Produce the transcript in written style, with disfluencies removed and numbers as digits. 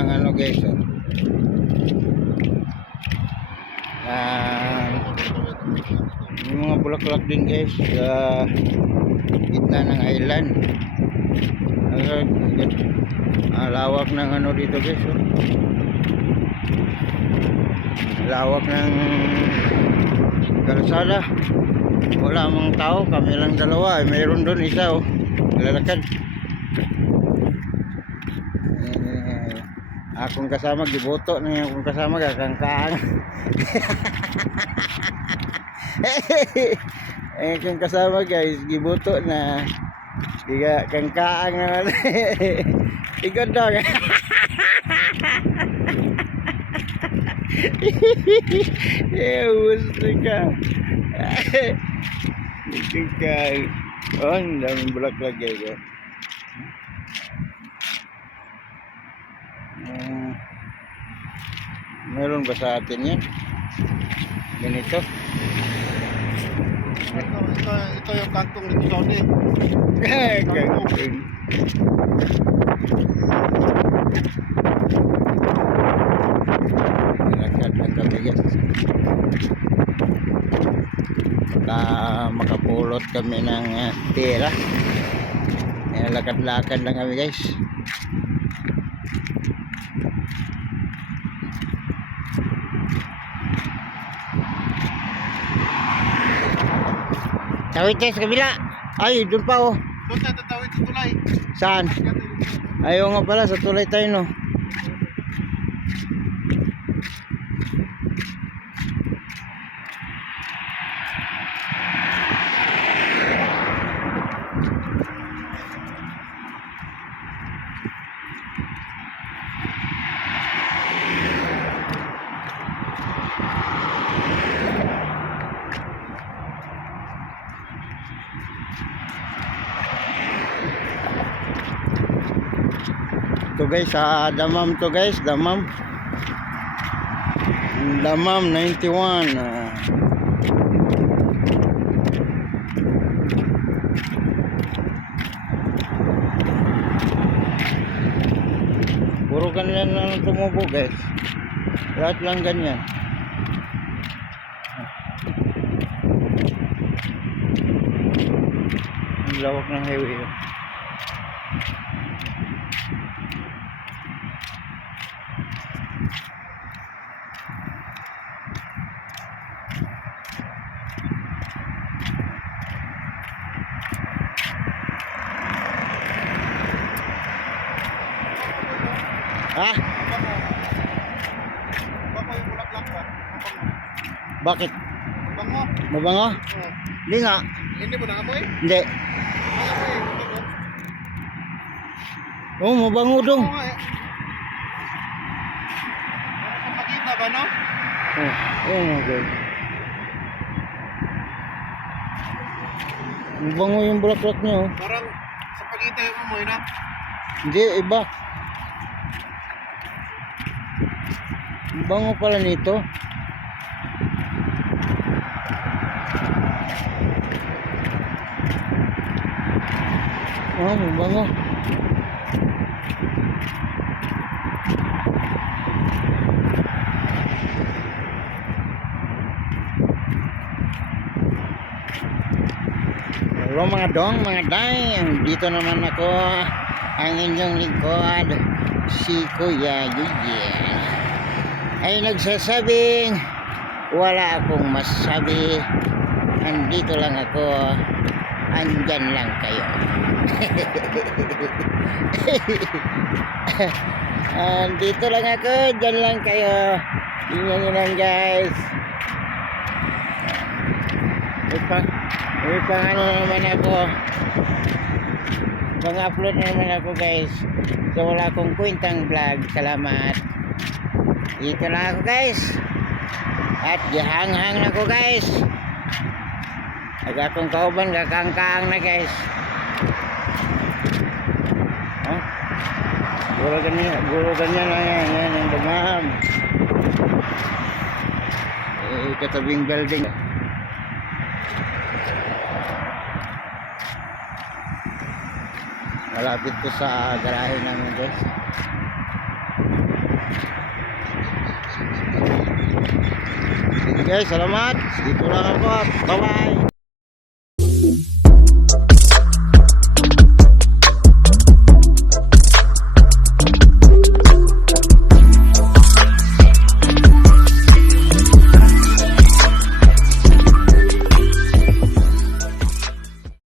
ng ano guys, oh. Yung mga bulaklak din guys sa gitna ng island. Lawak ng ano dito guys, oh. Lawak ng kalsada, wala mang tao, kami lang dalawa. Mayroon doon isa, oh, lalakad. Akong kasama giboto na akong kasama kakangkaang. Akong kasama guys giboto na giga kangkaang naman. Ikot dong. Gusto ka. Kangkaang. Oh, ang daming bulaklak guys, oh. Meron ba sa atin yan? Ganito? Ito yung kantong ni Tony. Kangkong. Lakad ng kabigas. Makapulot kami ng pera. Lakad-lakad lang kami guys. Tawid tayo sa kabila. Ay, doon pa, oh. Doon tayo tatawid sa tulay. Saan? Ayaw nga pala, sa tulay tayo, no. To guys, sa Damam to guys, Damam 91. Puro ganyan lang tumubo guys, lahat lang ganyan. Ang lawak ng highway, oh. Ha? Bako yung bulaklak ba? Bakit? Bango. Mabango? Oo. Hindi nga. Hindi mo naamoy? Hindi. Oh, mabango dong. Oo nga eh. Ano sa pakita ba, no? Oh my God. Mabango yung bulaklak niya, oh. Parang sa pakita yung amoy na. Hindi, iba. Mabango pala nito. Oh, mabango. Hello mga dong, mga dang. Dito naman ako, ang inyong lingkod, si Kuya Yuyen. Ay nagsasabing wala akong masabi, andito lang ako, andyan lang kayo. Andito lang ako, dyan lang kayo. Tingnan nyo lang guys. May pang ano naman ako, pang upload naman ako guys. So wala akong kwentang vlog. Salamat. Dito lang ako guys. At gihanghang na ko guys. Aga akong kauban, kakangkaang na guys. Oh, guro ganyan na yan yung Damam. Katabing building. Malapit ko sa garahe namin guys. guys, salamat. Dito lang ako. Bye-bye.